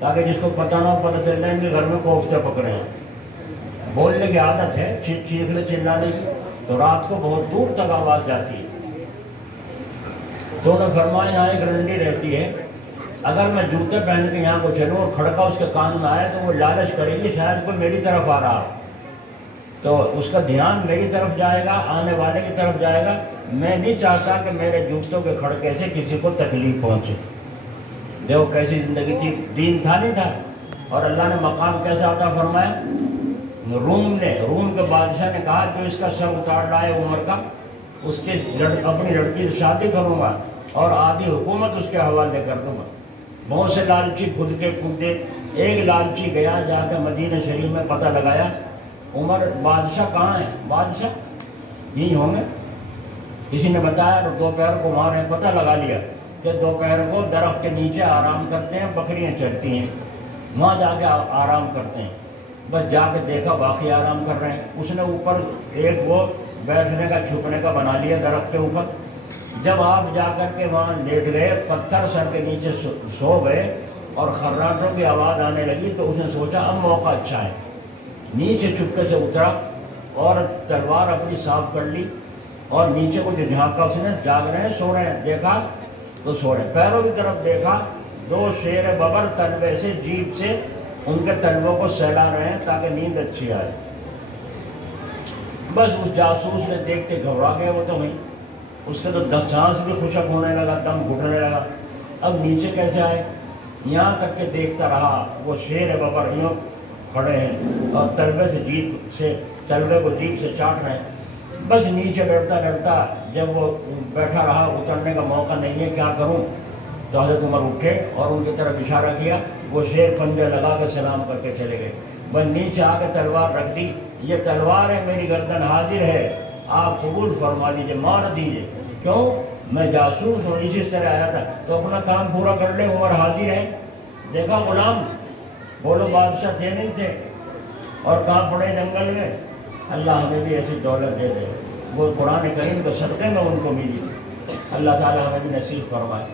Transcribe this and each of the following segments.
تاکہ جس کو پتہ نہ ہو پتہ چل جائے ان کے گھر میں کوفتے پکڑے ہیں. بولنے کی عادت ہے چیخنے چلانے کی، تو رات کو بہت دور تک آواز جاتی ہے. تو انہوں نے فرمایا یہاں ایک رنڈی رہتی ہے، اگر میں جوتے پہن کے یہاں کو چلوں اور کھڑکا اس کے کان میں آئے تو وہ لالچ کرے گی شاید کوئی میری طرف آ رہا، تو اس کا دھیان میری طرف جائے گا، آنے والے کی طرف جائے گا. میں نہیں چاہتا کہ میرے جوتوں کے کھڑکے سے کسی کو تکلیف پہنچے. دیکھو کیسی زندگی تھی، دین تھا نہیں تھا. اور اللہ نے مقام کیسا عطا فرمایا. روم کے بادشاہ نے کہا جو اس کا سر اتار رہا ہے عمر کا، اس کے اپنی لڑکی سے شادی کروں گا اور آدھی حکومت اس کے حوالے کر دوں گا. بہت سے لالچی خود کے کودے. ایک لالچی گیا جا کے مدینہ شریف میں پتہ لگایا عمر بادشاہ کہاں ہے، بادشاہ یہی ہوں گے. کسی نے بتایا کہ دوپہر کو وہاں پتہ لگا لیا کہ دوپہر کو درخت کے نیچے آرام کرتے ہیں، بکریاں چرتی ہیں، وہاں جا کے آرام کرتے ہیں. بس جا کے دیکھا واقعی آرام کر رہے ہیں. اس نے اوپر ایک وہ بیٹھنے کا چھپنے کا بنا لیا درخت کے اوپر. جب آپ جا کر کے وہاں لیٹ گئے، پتھر سر کے نیچے سو گئے اور خراٹوں کی آواز آنے لگی، تو اس نے سوچا اب موقع اچھا ہے. نیچے چپکے سے اترا اور تلوار اپنی صاف کر لی اور نیچے کو جو جھانکا اس نے، جاگ رہے ہیں سو رہے ہیں، دیکھا تو سو رہے ہیں. پیروں کی طرف دیکھا، 2 شیر ببر تلوے سے جیپ سے ان کے تلووں کو سہلا رہے ہیں تاکہ نیند اچھی آئے. بس اس جاسوس نے دیکھتے گھبرا گیا وہ تو وہیں. اس کے تو سانس بھی خشک ہونے لگا، دم گھٹنے لگا. اب نیچے کیسے آئے؟ یہاں تک کہ دیکھتا رہا وہ شیر ببر یوں کھڑے ہیں اور تلوے سے تلوے کو جیپ سے چاٹ رہے ہیں. بس نیچے ڈرتا جب وہ بیٹھا رہا، اترنے کا موقع نہیں ہے، کیا کروں. تو حضرت عمر اٹھے اور ان کی طرف اشارہ کیا. وہ شیر پنجے لگا کے سلام کر کے چلے گئے. بس نیچے آ کے تلوار رکھ دی. یہ تلوار ہے، میری گردن حاضر ہے، آپ قبول فرما لیجیے، مار دیجیے. کیوں؟ میں جاسوس ہوں، اسی طرح آیا تھا تو اپنا کام پورا کر لے. عمر حاضر ہے. دیکھا غلام، بولو بادشاہ تھے نہیں تھے اور کہاں پڑے جنگل میں. اللہ ہمیں بھی ایسی دولت دے دے. وہ قرآن کریم کے صدقے میں ان کو ملی. اللہ تعالیٰ ہمیں بھی نصیب فرمائے.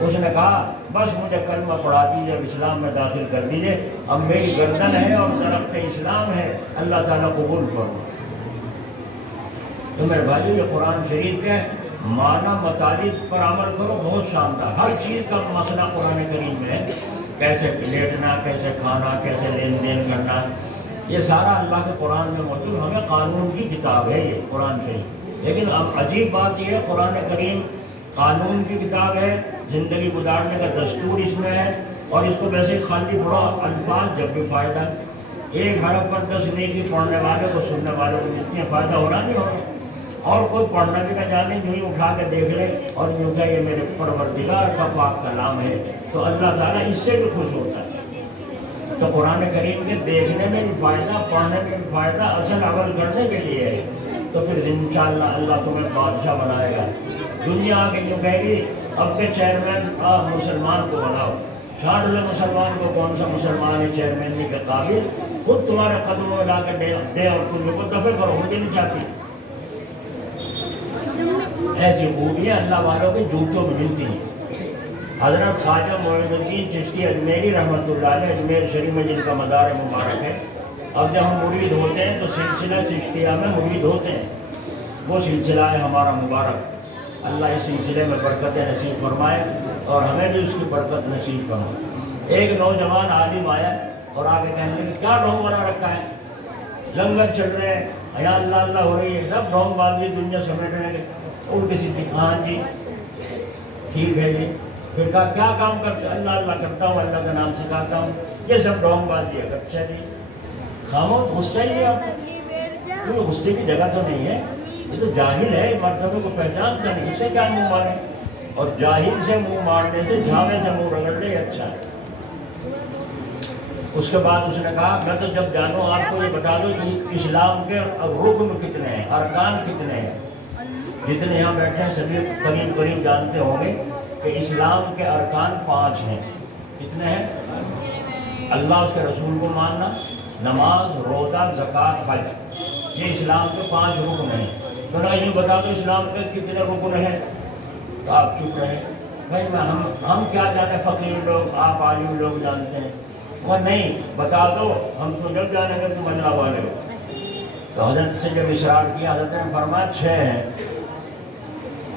اس نے کہا بس مجھے کلمہ پڑھا دیجیے، اب اسلام میں داخل کر دیجیے. اب میری گردن ہے اور درخت اسلام ہے. اللہ تعالیٰ قبول فرمائے. تو میرے بھائیو، یہ قرآن شریف کے معنی مطالب پر عمل کرو، بہت شاندار. ہر چیز کا مسئلہ قرآن کریم میں ہے. کیسے لیٹنا، کیسے کھانا، کیسے لین دین کرنا، یہ سارا اللہ کے قرآن میں موجود. ہمیں قانون کی کتاب ہے یہ قرآن شریف. لیکن اب عجیب بات یہ ہے، قرآن کریم قانون کی کتاب ہے، زندگی گزارنے کا دستور اس میں ہے. اور اس کو ویسے خالی پڑھو الفاظ جب بھی فائدہ. ایک حرف پر 10 نیکی پڑھنے والے کو سننے والے کو جتنے فائدہ ہونا نہیں ہوگا. اور کوئی پڑھنا بھی نہ جانے، جو ہی اٹھا کے دیکھ لے اور یوں کہ یہ میرے پروردگار کا پاک کلام ہے، تو اللہ تعالیٰ اس سے بھی خوش ہوتا ہے. تو قرآن کریم کے دیکھنے میں بھی فائدہ، پڑھنے میں بھی فائدہ، اصل عمل کرنے کے لیے ہے. تو پھر انشاءاللہ اللہ تمہیں بادشاہ بنائے گا. دنیا آ کے یوں کہے گی اب کے چیئرمین مسلمان کو بناؤ. 60 مسلمان کو کون سا مسلمان ہے چیئرمین کے قابل؟ خود تمہارے قدموں میں لا کے دے اور تم کو دفع کرو. مجھے نہیں چاہتی. ایسی خوبیاں اللہ والوں کے جوتوں میں ملتی ہیں. حضرت خواجہ معین الدین چشتی اجمیری رحمۃ اللہ علیہ، اجمیر شریف میں جن کا مزار مبارک ہے. اب جب ہم مرید ہوتے ہیں تو سلسلہ چشتیہ میں مرید ہوتے ہیں. وہ سلسلہ ہے ہمارا مبارک. اللہ اس سلسلے میں برکت نصیب فرمائے اور ہمیں بھی اس کی برکت نصیب فرمائے. ایک نوجوان عالم آیا اور آگے کہنے لگے کیا ڈھونگ بنا رکھا ہے؟ لنگر چل رہے ہیں، یا اللہ اللہ ہو رہی ہے، سب ڈھونگ بازی دنیا سمیٹنے کے. اور کسی کی ہاں جی ٹھیک ہے جی. پھر کہا کیا کام کرتے؟ اللہ اللہ کرتا ہوں، اللہ کا نام سکھاتا ہوں. یہ سب ڈھونگ بازی ہے. اچھا جی خاموش، غصہ ہی ہے آپ کو؟ غصے کی جگہ تو نہیں ہے. یہ تو جاہل ہے، مرتبے کو پہچانتا نہیں. اس سے کیا منہ مارے؟ اور جاہل سے منہ مارنے سے جھاڑے سے منہ رگڑ لے اچھا ہے. اس کے بعد اس نے کہا میں تو جب جانوں آپ کو یہ بتا دو کہ اسلام کے رکن کتنے ہیں، ارکان کتنے ہیں. جتنے یہاں بیٹھے ہیں سبھی قریب قریب جانتے ہوں گے کہ اسلام کے ارکان 5 ہیں. کتنے ہیں؟ اللہ اس کے رسول کو ماننا، نماز، روزہ، زکوٰۃ، حج. یہ اسلام کے 5 رکن ہیں. تو نہ یہ بتا دو اسلام کے کتنے رکن ہیں. تو آپ چپ رہے. بھائی ہم کیا جانے، فقیر لوگ، آپ عالم لوگ جانتے ہیں. وہ نہیں بتا دو ہم تو جب جانے گے تم اللہ والے ہو. تو حضرت سے جب اشرار کیا حضرت نے فرمایا 6 ہیں.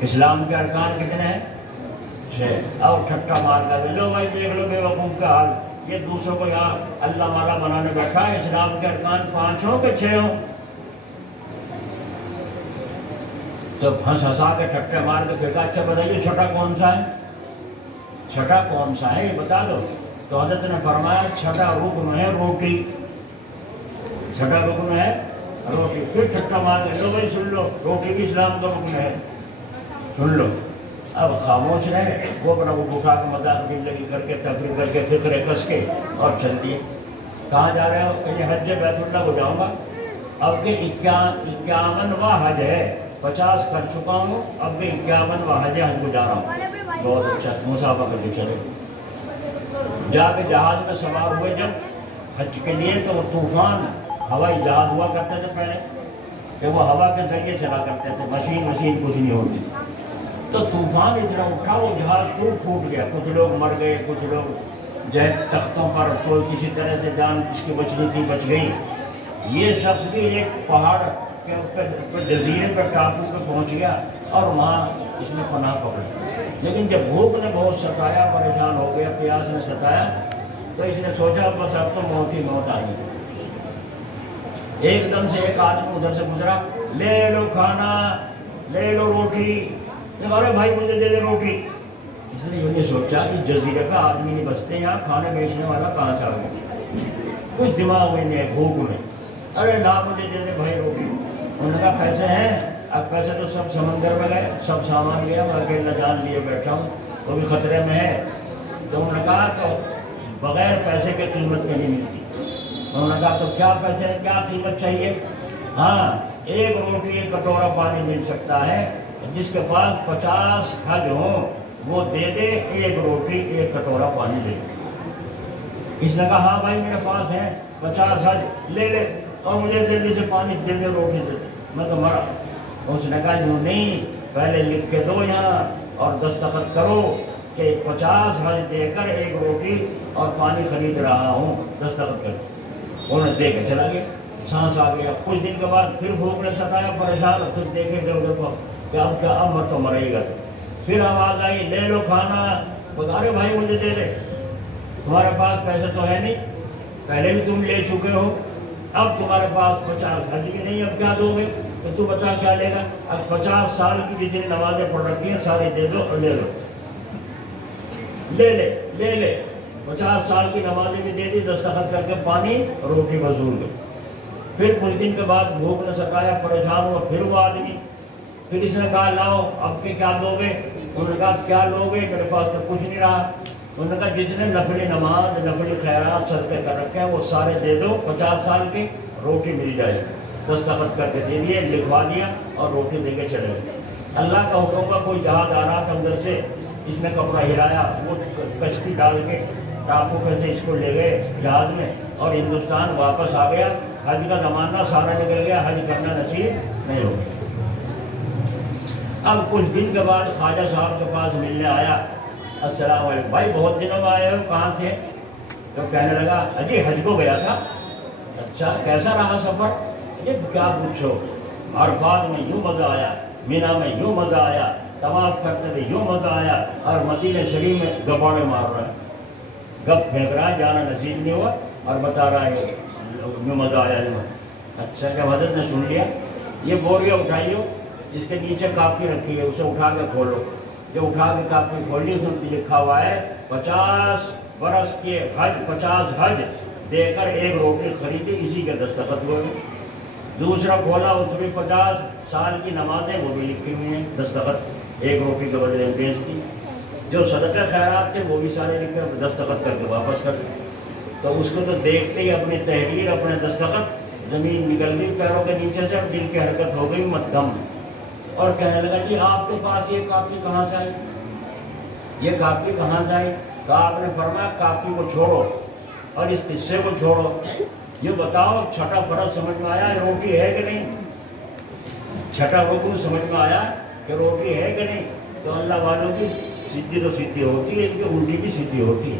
اسلام کے ارکان کتنے ہیں؟ 6. اور ٹھٹا مار کر لو بھائی دیکھ لو بے وقوف کا حال. یہ دوسروں کو یہاں اللہ والا بنانے بیٹھا ہے. اسلام کے ارکان 5 ہوں کہ 6 ہوں؟ تو ہنس ہنسا کے ٹھٹے مار کے پھینکا. اچھا بتائیے چھٹا کون سا ہے؟ چھٹا کون سا ہے یہ بتا دو. تو حضرت نے فرمایا چھٹا رکن ہے روٹی. چھٹا رکن ہے روٹی. پھر ٹھٹا مار کے لو بھائی سن لو روٹی بھی اسلام کا رکن ہے. سن لو. اب خاموش رہے. وہ اپنا وہ اٹھا کے مذاق زندگی کر کے تفریح کر کے فکر کس کے اور چل دیے. کہاں جا رہے ہو؟ کہ یہ حج بیت اللہ کو جاؤں گا. اب کے 51واں حج ہے. 50 کر چکا ہوں. اب کے 51واں حج کو جا رہا ہوں. بہت اچھا مسافہ کر کے چلے. جا کے جہاز میں سوار ہوئے جب حج کے لیے تو وہ طوفان ہوائی جہاز ہوا کرتے تھے پہلے کہ وہ ہوا کے ذریعے چلا کرتے تھے. مشین کچھ نہیں ہوتی. تو طوفان اتنا اٹھا وہ جہاز ٹوٹ گیا. کچھ لوگ مر گئے. کچھ لوگ جو ہے تختوں پر کوئی کسی طرح سے جان جس کی بچنی تھی بچ گئی. یہ شخص بھی ایک پہاڑ کے اوپر جزیرے پر ٹاپو پہ پہنچ گیا اور وہاں اس نے پناہ پکڑی. لیکن جب بھوک نے بہت ستایا پریشان ہو گیا پیاس نے ستایا تو اس نے سوچا بس اب تو موت ہی موت آئی. ایک دم سے ایک آدمی ادھر سے گزرا. لے لو کھانا لے لو روٹی. ارے بھائی مجھے دے دے روٹی. اس نے یہ سوچا کہ جزیرے کا آدمی نہیں بستے یہاں کھانے بیچنے والا کہاں سے آ گیا. کچھ دماغ میں نہیں ہے بھوک میں. ارے لا مجھے دے دے بھائی روٹی. انہوں نے کہا پیسے ہیں؟ اب پیسے تو سب سمندر میں گئے. سب سامان لیا. میں اکیلا جان لیے بیٹھا ہوں. وہ بھی خطرے میں ہے. تو انہوں نے کہا تو بغیر پیسے کے قیمت نہیں ملتی. انہوں نے کہا تو کیا پیسے ہیں کیا قیمت چاہیے؟ ہاں 1 روٹی 1 کٹورا پانی مل سکتا ہے. جس کے پاس 50 حج ہوں وہ دے دے 1 روٹی 1 کٹورا پانی دے دے. اس نے کہا ہاں بھائی میرے پاس ہے 50 حج لے لے اور مجھے جلدی سے پانی دے دے روٹی دے دے. میں تو مرا. اس نے کہا جو نہیں پہلے لکھ کے دو یہاں اور دستخط کرو کہ 50 حج دے کر 1 روٹی اور پانی خرید رہا ہوں. دستخط کر. انہوں نے دے کے چلا گیا. سانس آ گیا. کچھ دن کے بعد پھر بھوک نے ستایا پریشان. پھر دیکھے دیکھو کہ اب کیا اب مت تو مرے گا. پھر آواز آئی لے لو کھانا. بتا رہے بھائی مجھے دے دے. تمہارے پاس پیسے تو ہے نہیں. پہلے بھی تم لے چکے ہو. اب تمہارے پاس 50 حج بھی نہیں. اب کیا دو گے؟ تو تو بتا کیا لے گا. اب 50 سال کی جتنی نمازیں پڑھ رکھی ہیں ساری دے دو اور لے لو. لے لے لے لے. 50 سال کی نمازیں بھی دے دی. دستخط کر کے پانی روٹی وصول گئی. پھر کچھ دن کے بعد بھوک نے ستایا پریشان ہوا. پھر وہ آدمی. پھر اس نے کہا لاؤ اب کے کیا دو گے؟ انہوں نے کہا کیا لو گے؟ میرے پاس تو کچھ نہیں رہا. انہوں نے کہا جتنے نفلی نماز نفلی خیرات صدقے کر رکھے ہیں وہ سارے دے دو. 50 سال کی روٹی مل جائے. دستخط کر کے دے دیے لکھوا دیا اور روٹی دے کے چلے گئے. اللہ کا حکم کا کوئی جہاز آ رہا تھا اندر سے. اس نے کپڑا ہلایا. وہ کشتی ڈال کے ٹاپو پہ سے اس کو لے گئے جہاز میں اور ہندوستان واپس آ گیا. حج کا زمانہ سارا نکل گیا. حج کرنا نصیب نہیں ہو گیا. اب کچھ دن کے بعد خواجہ صاحب کے پاس ملنے آیا. السلام علیکم بھائی بہت دنوں میں آئے ہو کہاں تھے؟ تو کہنے لگا اجی حج کو گیا تھا. اچھا کیسا رہا سفر؟ یہ کیا پوچھو. عرفات میں یوں مزہ آیا. مینا میں یوں مزہ آیا. طواف کرتے ہوئے یوں مزہ آیا. اور مدینہ شریف میں گپاڑے مار رہا ہے. گپ پھینک رہا ہے. جانا نصیب نہیں ہوا اور بتا رہا ہے یوں مزہ آیا. اچھا کیا حضرت نے سن لیا. یہ بوریاں اٹھائیو. اس کے نیچے کاپی رکھی ہے اسے اٹھا کے کھولو. جو اٹھا کے کاپی کھولی اس میں لکھا ہوا ہے 50 برس کے حج 50 حج دے کر 1 روٹی خریدی. اسی کے دستخط ہوئے. دوسرا کھولا اس میں 50 سال کی نمازیں وہ بھی لکھی ہوئی ہیں. دستخط 1 روٹی کے بدلے میں بیچ دی. جو صدقہ خیرات تھے وہ بھی سارے لکھے دستخط کر کے واپس کر دی. تو اس کو تو دیکھتے ہی اپنی تحریر اپنے دستخط زمین نکل گئی پیروں کے نیچے سے. دل کی حرکت ہو گئی مت دم. اور کہنے لگا جی آپ کے پاس یہ کاپی کہاں سے آئی؟ یہ کاپی کہاں سے آئی؟ تو آپ نے فرمایا کاپی کو چھوڑو اور اس قصے کو چھوڑو. یہ بتاؤ چھٹا فرض سمجھ میں آیا روٹی ہے کہ نہیں؟ چھٹا رکن سمجھ میں آیا کہ روٹی ہے کہ نہیں؟ تو اللہ والوں کی سیدھی تو سیدھی ہوتی ہے. ان کی الٹی بھی سیدھی ہوتی ہے.